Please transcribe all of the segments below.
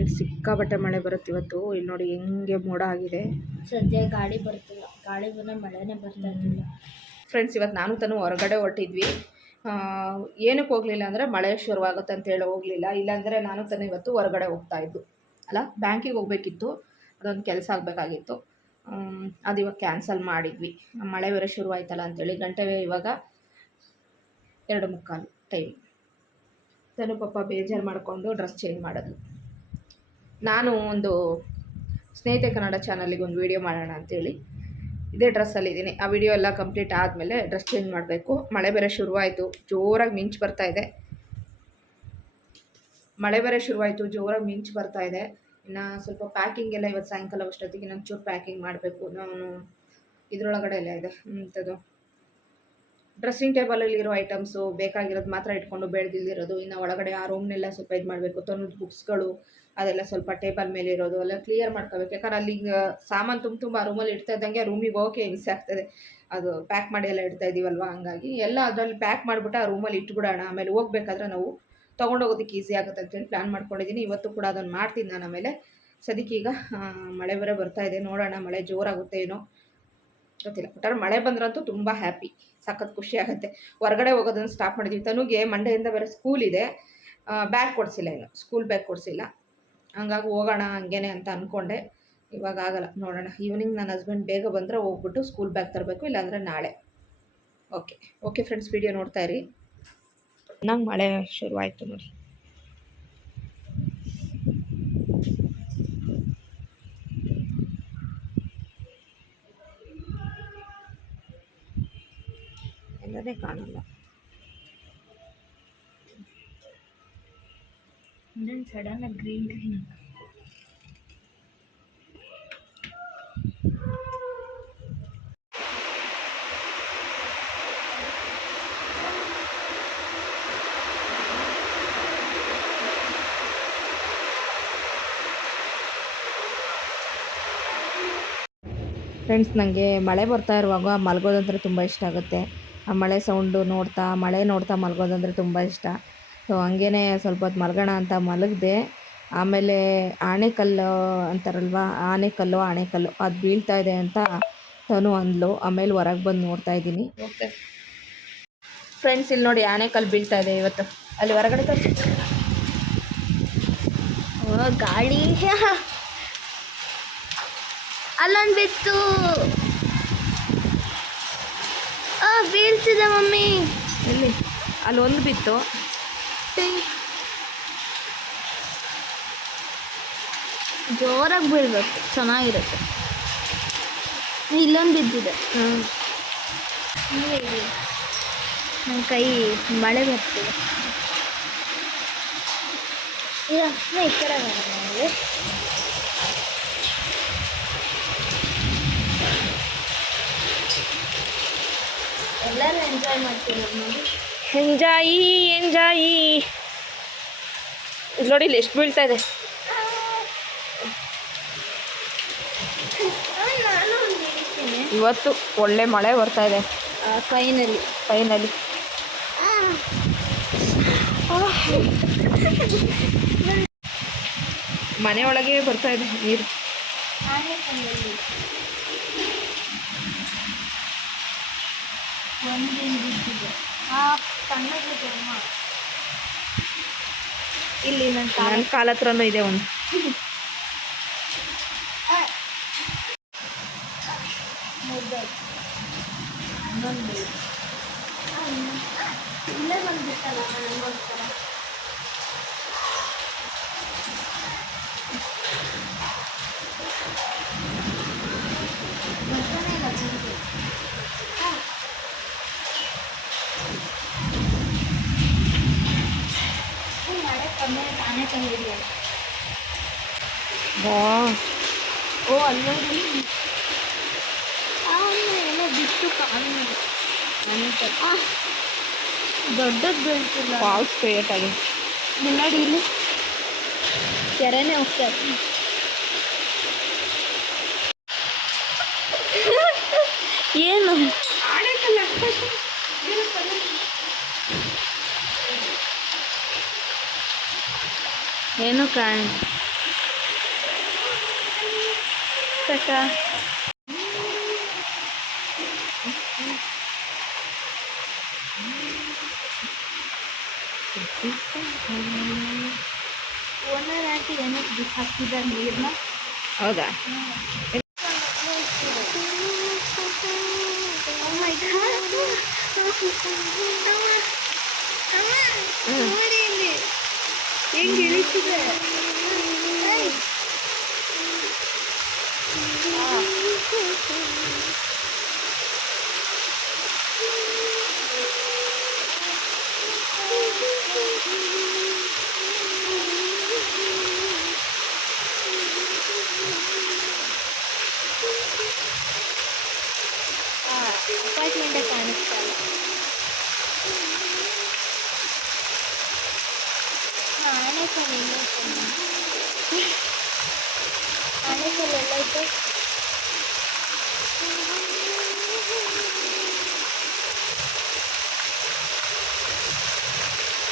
Friends ಸಿಕ್ಕಾಪಟ್ಟೆ ಮಳೆ ಬರುತ್ತೆ ಇವತ್ತು. ಇಲ್ಲಿ ನೋಡಿ ಹೆಂಗೆ ಮೋಡ ಆಗಿದೆ. ಸದ್ಯ ಗಾಳಿ ಬರ್ತಿಲ್ಲ ಗಾಳಿ ಬಂದ ಮಳೆನೇ ಬರ್ತಾ ಇರಲಿಲ್ಲ ಫ್ರೆಂಡ್ಸ್ ಇವತ್ತು ನಾನು ತಾನು ಹೊರಗಡೆ ಹೊರಟಿದ್ವಿ. ಏನಕ್ಕೆ ಹೋಗಲಿಲ್ಲ ಅಂದರೆ ಮಳೆ ಶುರುವಾಗುತ್ತೆ ಅಂತ ಹೇಳಿ ಹೋಗಲಿಲ್ಲ. ಇಲ್ಲಾಂದರೆ ನಾನು ತಾನು ಇವತ್ತು ಹೊರಗಡೆ ಹೋಗ್ತಾ ಇದ್ದು. ಅಲ್ಲ ಬ್ಯಾಂಕಿಗೆ ಹೋಗಬೇಕಿತ್ತು. ಅದೊಂದು ಕೆಲಸ ಆಗಬೇಕಾಗಿತ್ತು. ಅದು ಇವಾಗ ಕ್ಯಾನ್ಸಲ್ ಮಾಡಿದ್ವಿ. ಮಳೆ ಬೇರೆ ಶುರುವಾಯ್ತಲ್ಲ ಅಂತೇಳಿ ಗಂಟೆ ಇವಾಗ ಎರಡು ಮುಕ್ಕಾಲು ಟೈಮ್ ತನು ಪಾಪ ಬೇಜಾರು ಮಾಡಿಕೊಂಡು ಡ್ರೆಸ್ ಚೇಂಜ್ ಮಾಡೋದು ನಾನು ಒಂದು ಸ್ನೇಹಿತೆ ಕನ್ನಡ ಚಾನಲಿಗೆ ಒಂದು ವೀಡಿಯೋ ಮಾಡೋಣ ಅಂತೇಳಿ. ಇದೇ ಡ್ರೆಸ್ಸಲ್ಲಿದ್ದೀನಿ ಆ ವಿಡಿಯೋ ಎಲ್ಲ ಕಂಪ್ಲೀಟ್ ಆದಮೇಲೆ ಡ್ರೆಸ್ ಚೇಂಜ್ ಮಾಡಬೇಕು. ಮಳೆ ಬೇರೆ ಶುರುವಾಯಿತು. ಜೋರಾಗಿ ಮಿಂಚು ಬರ್ತಾ ಇದೆ. ಮಳೆ ಬೇರೆ ಶುರುವಾಯಿತು. ಜೋರಾಗಿ ಮಿಂಚು ಬರ್ತಾ ಇದೆ. ಇನ್ನು ಸ್ವಲ್ಪ ಪ್ಯಾಕಿಂಗ್ ಎಲ್ಲ ಇವತ್ತು ಸಾಯಂಕಾಲ ಅಷ್ಟೊತ್ತಿಗೆ ನಾನು ಚೂರು ಪ್ಯಾಕಿಂಗ್ ಮಾಡಬೇಕು. ನಾನು ಇದರೊಳಗಡೆ ಎಲ್ಲ ಇದೆ. ಇಂಥದ್ದು. ಡ್ರೆಸ್ಸಿಂಗ್ ಟೇಬಲಲ್ಲಿರೋ ಐಟಮ್ಸು ಬೇಕಾಗಿರೋದು ಮಾತ್ರ ಇಟ್ಕೊಂಡು ಬೆಳೆದಿಲ್ದಿರೋದು. ಇನ್ನು ಒಳಗಡೆ ಆ ರೂಮ್ನೆಲ್ಲ ಸ್ವಲ್ಪ ಇದು ಮಾಡಬೇಕು. ತನ್ನದು ಬುಕ್ಸ್ಗಳು ಅದೆಲ್ಲ ಸ್ವಲ್ಪ ಟೇಬಲ್ ಮೇಲೆ ಇರೋದು, ಎಲ್ಲ ಕ್ಲಿಯರ್ ಮಾಡ್ಕೋಬೇಕು. ಯಾಕಂದ್ರೆ ಅಲ್ಲಿ ಸಾಮಾನು ತುಂಬ ತುಂಬ ರೂಮಲ್ಲಿ ಇಡ್ತಾ ಇದ್ದಂಗೆ ರೂಮಿಗೆ ಹೋಗೋಕೆ ಹಿಂಸೆ ಆಗ್ತದೆ. ಅದು ಪ್ಯಾಕ್ ಮಾಡಿ ಎಲ್ಲ ಇಡ್ತಾ ಇದೀವಲ್ವ, ಹಂಗಾಗಿ ಎಲ್ಲ ಅದರಲ್ಲಿ ಪ್ಯಾಕ್ ಮಾಡಿಬಿಟ್ಟು ಆ ರೂಮಲ್ಲಿ ಇಟ್ಬಿಡೋಣ. ಆಮೇಲೆ ಹೋಗ್ಬೇಕಾದ್ರೆ ನಾವು ತೊಗೊಂಡೋಗೋದಕ್ಕೆ ಈಸಿ ಆಗುತ್ತೆ ಅಂತೇಳಿ ಪ್ಲ್ಯಾನ್ ಮಾಡ್ಕೊಂಡಿದ್ದೀನಿ. ಇವತ್ತು ಕೂಡ ಅದನ್ನು ಮಾಡ್ತೀನಿ ನಾನು ಆಮೇಲೆ. ಸದ್ಯಕ್ಕೆ ಈಗ ಮಳೆ ಬರೋ ಬರ್ತಾ ಇದೆ. ನೋಡೋಣ ಮಳೆ ಜೋರಾಗುತ್ತೆ ಏನೋ. ಗೊತ್ತಿಲ್ಲ. ಒಟ್ಟಾರೆ ಮಳೆ ಬಂದ್ರಂತೂ ತುಂಬ ಹ್ಯಾಪಿ ಸಖತ್ ಖುಷಿ ಆಗುತ್ತೆ. ಹೊರಗಡೆ ಹೋಗೋದನ್ನು ಸ್ಟಾಪ್ ಮಾಡಿದ್ವಿ. ತನುಗೆ ಮಂಡೆಯಿಂದ ಬೇರೆ ಸ್ಕೂಲ್ ಇದೆ. ಬ್ಯಾಗ್ ಕೊಡಿಸಿಲ್ಲ ಏನು ಸ್ಕೂಲ್ ಬ್ಯಾಗ್ ಕೊಡಿಸಿಲ್ಲ. ಹಂಗಾಗಿ ಹೋಗೋಣ ಹಂಗೇನೆ ಅಂತ ಅಂದ್ಕೊಂಡೆ ಇವಾಗ ಆಗಲ್ಲ, ನೋಡೋಣ. ಈವ್ನಿಂಗ್ ನನ್ನ ಹಸ್ಬೆಂಡ್ ಬೇಗ ಬಂದರೆ ಹೋಗ್ಬಿಟ್ಟು ಸ್ಕೂಲ್ ಬ್ಯಾಗ್ ತರಬೇಕು, ಇಲ್ಲಾಂದರೆ ನಾಳೆ. ಓಕೆ ಓಕೆ ಫ್ರೆಂಡ್ಸ್ ವಿಡಿಯೋ ನೋಡ್ತಾ ಇರಿ. ನಂಗೆ ಮಳೆ ಶುರುವಾಯಿತು ನೋಡಿ. ಎಲ್ಲದೇ ಕಾಣಲ್ಲ. ಸಡನ್ ಗ್ರೀನ್ ಗ್ರೀನ್ ಫ್ರೆಂಡ್ಸ್ ನನಗೆ ಮಳೆ ಬರ್ತಾ ಇರುವಾಗ ಮಲಗೋದಂದ್ರೆ ತುಂಬ ಇಷ್ಟ ಆಗುತ್ತೆ. ಆ ಮಳೆ ಸೌಂಡು ನೋಡ್ತಾ, ಮಳೆ ನೋಡ್ತಾ ಮಲಗೋದಂದ್ರೆ ತುಂಬ ಇಷ್ಟ. ಸೊ ಹಂಗೇ ಸ್ವಲ್ಪ ಹೊತ್ತು ಮಲಗೋಣ ಅಂತ ಮಲಗಿದೆ. ಆಮೇಲೆ ಆಣೆಕಲ್ಲು ಅಂತಾರಲ್ವ? ಆನೆಕಲ್ಲು ಆಣೆಕಲ್ಲು. ಅದು ಬೀಳ್ತಾ ಇದೆ ಅಂತ ತನು ಅಂದ್ಲು. ಆಮೇಲೆ ಹೊರಗೆ ಬಂದು ನೋಡ್ತಾ ಇದ್ದೀನಿ. ಓಕೆ ಫ್ರೆಂಡ್ಸ್ ಇಲ್ಲಿ ನೋಡಿ ಆನೆಕಲ್ಲು ಬೀಳ್ತಾ ಇದೆ ಇವತ್ತು. ಅಲ್ಲಿ ಹೊರಗಡೆ ತೋರ್ಸು. ಗಾಳಿ. ಅಲ್ಲೊಂದು ಬಿತ್ತು. ಬೀಳ್ತಿದೆ ಮಮ್ಮಿ. ಎಲ್ಲಿ? ಅಲ್ಲೊಂದು ಬಿತ್ತು. ಜೋರಾಗಿ ಬೀಳ್ಬೇಕು, ಚೆನ್ನಾಗಿರುತ್ತೆ. ಇಲ್ಲೊಂದು ಬಿದ್ದಿದೆ. ನನ್ನ ಕೈ ಮಳೆ ಬರ್ತಿದೆ. ಇಲ್ಲ ಈ ಕಡೆ ನಾವು. ಎಲ್ಲರೂ ಎಂಜಾಯ್ ಮಾಡ್ತೀವಿ ನೋಡಿ ಎಂಜಾಯಿ ಎಂಜಾಯಿ. ಇಲ್ಲಿ ನೋಡಿ ಇಲ್ಲಿ ಎಷ್ಟು ಬೀಳ್ತಾ ಇದೆ. ಒಂದು ಇವತ್ತು ಒಳ್ಳೆ ಮಳೆ ಬರ್ತಾ ಇದೆ. ಫೈನಲಿ ಫೈನಲಿ ಮನೆ ಒಳಗೆ ಬರ್ತಾ ಇದೆ ನೀರು. ಆನೆಕಲ್ಲಲ್ಲಿ ಇಲ್ಲಿ ನನ್ನ ಕಾಲ ಹತ್ರನೂ ಇದೆ ಒಂದು ಇಲ್ಲೇ ಬಂದ್ಬಿಟ್ಟಲ್ಲ ನನಗೋಸ್ಕರ ಬರ್ತಾನೆ ಇಲ್ಲ ಗುಂಡು. ಆ. ಈ ಮಳೆ ಕಮ್ಮಿ ಆಯ್ತು, ಆನೆಕಲ್ಲು ಹಿಡಿಯೋದು. ಬಾ. ಓ ಅವನು ಏನೋ ಬಿಟ್ಟು ಕಾಣು ದೊಡ್ಡದು ಬೀಳ್ತಿಲ್ಲ. ಫಾಲ್ಸ್ ಕ್ರಿಯೇಟ್ ಆಗಿದೆ ಮುನ್ನಡಿ ಇಲ್ಲಿ. ಕೆರೆನೇ ಹೋಗ್ತಾ. ಏನು? ಏನು ಕಾಣ ತೋರ್ಸಕ್ಕ ಓನರ್ ಆಂಟಿ ಏನಕ್ಕೆ ಬಿಸಾಕ್ತಿದ್ದಾರೆ ನೀರನ್ನ ಹೌದಾ ಹೆಂಗೆ ಇಳಿತಿದೆ apartment കാണിച്ചാൽ ആനക്കല്ല ആനക്കല്ലല്ലോ ഇപ്പോൾ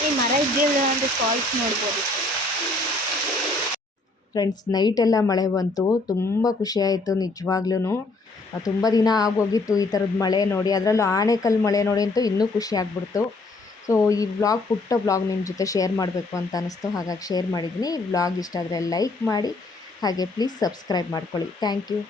ಈ ಮರ ಇದ್ದೇವೆ ಅಂದ್ರೆ ಫಾಲ್ಸ್ ನೋಡ್ಬೋದು. ಫ್ರೆಂಡ್ಸ್ ನೈಟೆಲ್ಲ ಮಳೆ ಬಂತು. ತುಂಬ ಖುಷಿಯಾಯಿತು ನಿಜವಾಗ್ಲೂ ತುಂಬ ದಿನ ಆಗೋಗಿತ್ತು ಈ ಥರದ ಮಳೆ ನೋಡಿ. ಅದರಲ್ಲೂ ಆನೆಕಲ್ ಮಳೆ ನೋಡಿ ಅಂತೂ ಇನ್ನೂ ಖುಷಿ ಆಗ್ಬಿಡ್ತು. ಸೊ ಈ ಬ್ಲಾಗ್ ಪುಟ್ಟ ಬ್ಲಾಗ್ ನಿಮ್ಮ ಜೊತೆ ಶೇರ್ ಮಾಡಬೇಕು ಅಂತ ಅನಿಸ್ತು. ಹಾಗಾಗಿ ಶೇರ್ ಮಾಡಿದ್ದೀನಿ. ಬ್ಲಾಗ್ ಇಷ್ಟ ಆದರೆ ಲೈಕ್ ಮಾಡಿ. ಹಾಗೆ ಪ್ಲೀಸ್ ಸಬ್ಸ್ಕ್ರೈಬ್ ಮಾಡ್ಕೊಳ್ಳಿ. Thank you